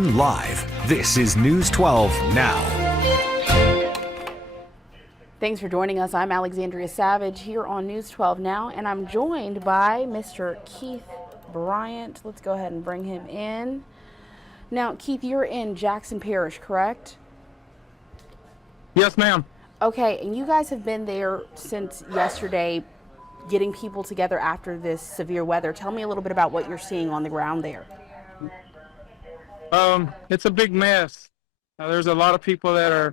Live, this is News 12 Now. Thanks for joining us. I'm Alexandria Savage here on News 12 Now, and I'm joined by Mr. Keith Bryant. Let's go ahead and bring him in. Now, Keith, you're in Jackson Parish, correct? Yes, ma'am. Okay, and you guys have been there since yesterday, getting people together after this severe weather. Tell me a little bit about what you're seeing on the ground there. It's a big mess. There's a lot of people that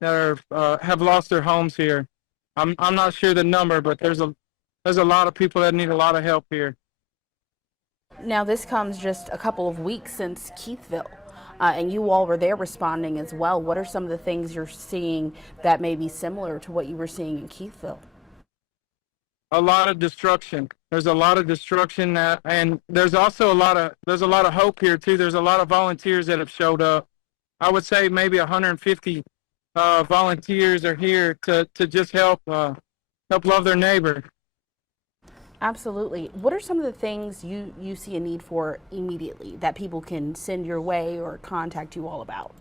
have lost their homes here. I'm not sure the number, but there's a lot of people that need a lot of help here. Now, this comes just a couple of weeks since Keithville, and you all were there responding as well. What are some of the things you're seeing that may be similar to what you were seeing in Keithville? A lot of destruction. There's a lot of destruction, and there's also a lot of hope here too. There's a lot of volunteers that have showed up. I would say maybe 150 volunteers are here to just help love their neighbor. Absolutely. What are some of the things you see a need for immediately that people can send your way or contact you all about?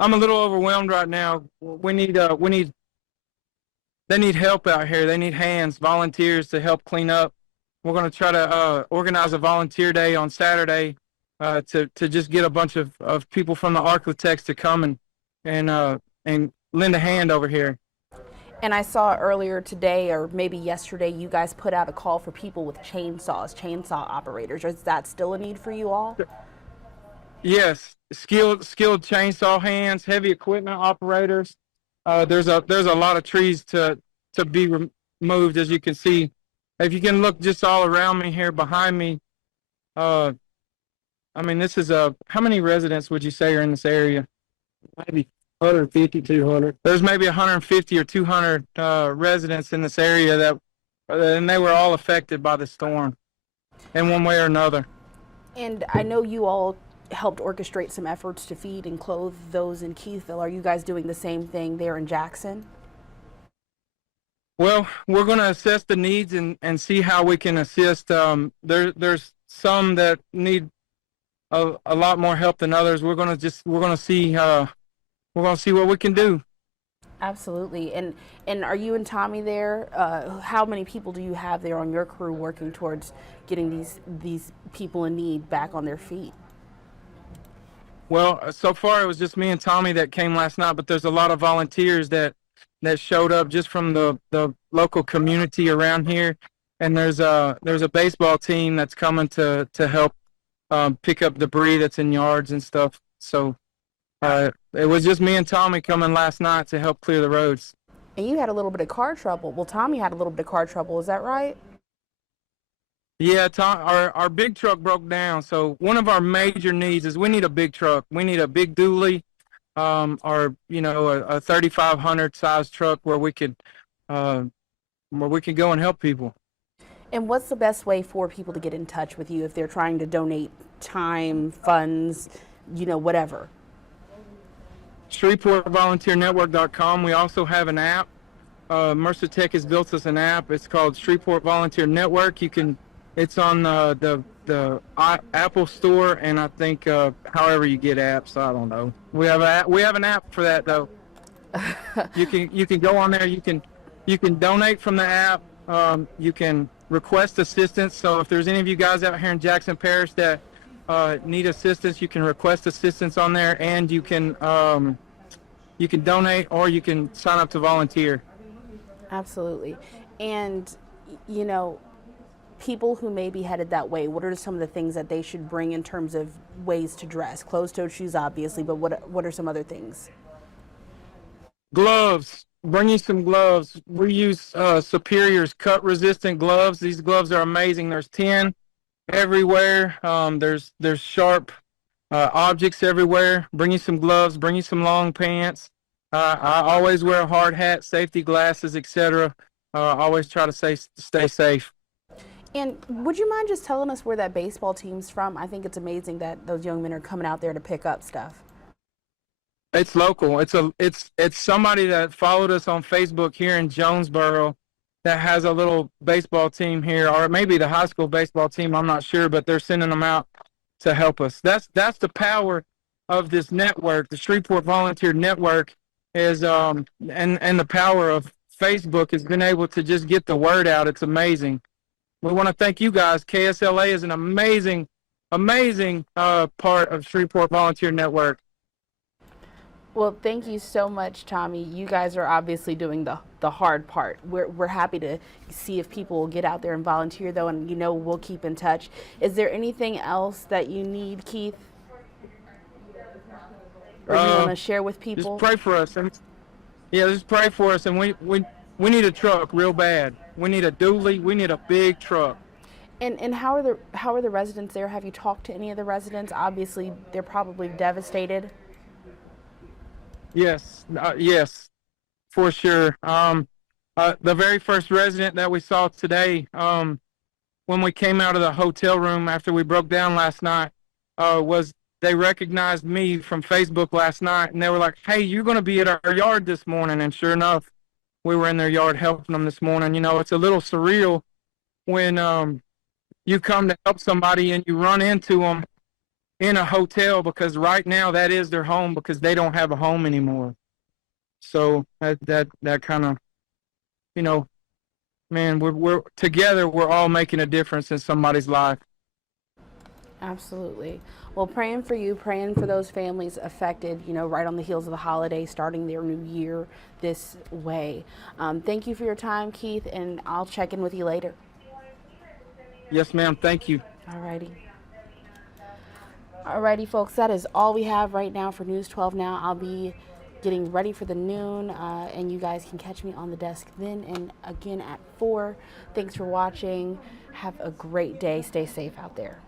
I'm a little overwhelmed right now. They need help out here. They need hands, volunteers to help clean up. We're going to try to organize a volunteer day on Saturday to just get a bunch of people from the Architects to come and lend a hand over here. And I saw earlier today, or maybe yesterday, you guys put out a call for people with chainsaws, chainsaw operators. Is that still a need for you all? Yes, skilled chainsaw hands, heavy equipment operators. There's a lot of trees to be removed, as you can see. If you can look just all around me here behind me, I mean, this is how many residents would you say are in this area? Maybe 150, 200. There's maybe 150 or 200 residents in this area and they were all affected by the storm in one way or another. And I know you all helped orchestrate some efforts to feed and clothe those in Keithville. Are you guys doing the same thing there in Jackson? Well, we're going to assess the needs and see how we can assist. There's some that need a lot more help than others. We're going to see what we can do. Absolutely. And are you and Tommy there? How many people do you have there on your crew working towards getting these people in need back on their feet? Well, so far it was just me and Tommy that came last night, but there's a lot of volunteers that showed up just from the local community around here, and there's a baseball team that's coming to help pick up debris that's in yards and stuff. So it was just me and Tommy coming last night to help clear the roads. And you had a little bit of car trouble. Well, Tommy had a little bit of car trouble. Is that right? Yeah, our big truck broke down. So one of our major needs is we need a big truck. We need a big dually, or a 3,500 size truck where we could go and help people. And what's the best way for people to get in touch with you if they're trying to donate time, funds, whatever? Shreveport Volunteer Network.com. We also have an app. Mercer Tech has built us an app. It's called Shreveport Volunteer Network. It's on the Apple Store, and I think however you get apps, I don't know. We have an app for that though. You can go on there. You can donate from the app. You can request assistance. So if there's any of you guys out here in Jackson Parish that need assistance, you can request assistance on there, and you can donate or you can sign up to volunteer. Absolutely. And people who may be headed that way, what are some of the things that they should bring in terms of ways to dress? Closed-toed shoes, obviously, but what are some other things? Gloves. Bring you some gloves. We use Superior's cut-resistant gloves. These gloves are amazing. There's 10 everywhere. There's sharp objects everywhere. Bring you some gloves. Bring you some long pants. I always wear a hard hat, safety glasses, etc. Always try to stay safe. And would you mind just telling us where that baseball team's from? I think it's amazing that those young men are coming out there to pick up stuff. It's local. It's somebody that followed us on Facebook here in Jonesboro that has a little baseball team here, or maybe the high school baseball team. I'm not sure, but they're sending them out to help us. That's the power of this network. The Shreveport Volunteer Network is and the power of Facebook has been able to just get the word out. It's amazing. We want to thank you guys. KSLA is an amazing part of Shreveport Volunteer Network. Well, thank you so much, Tommy. You guys are obviously doing the hard part. We're happy to see if people will get out there and volunteer, though, and we'll keep in touch. Is there anything else that you need, Keith? Or you want to share with people? Just pray for us. Just pray for us. And we need a truck real bad. We need a dually. We need a big truck. And how are the residents there? Have you talked to any of the residents? Obviously, they're probably devastated. Yes, for sure. The very first resident that we saw today, when we came out of the hotel room after we broke down last night, was they recognized me from Facebook last night, and they were like, "Hey, you're going to be at our yard this morning." And sure enough, we were in their yard helping them this morning. It's a little surreal when you come to help somebody and you run into them in a hotel, because right now that is their home, because they don't have a home anymore. So that kind of, man, we're together. We're all making a difference in somebody's life. Absolutely. Well, praying for you, praying for those families affected, right on the heels of the holiday, starting their new year this way. Thank you for your time, Keith, and I'll check in with you later. Yes, ma'am. Thank you. Alrighty, folks, that is all we have right now for News 12 Now. I'll be getting ready for the noon, and you guys can catch me on the desk then and again at 4. Thanks for watching. Have a great day. Stay safe out there.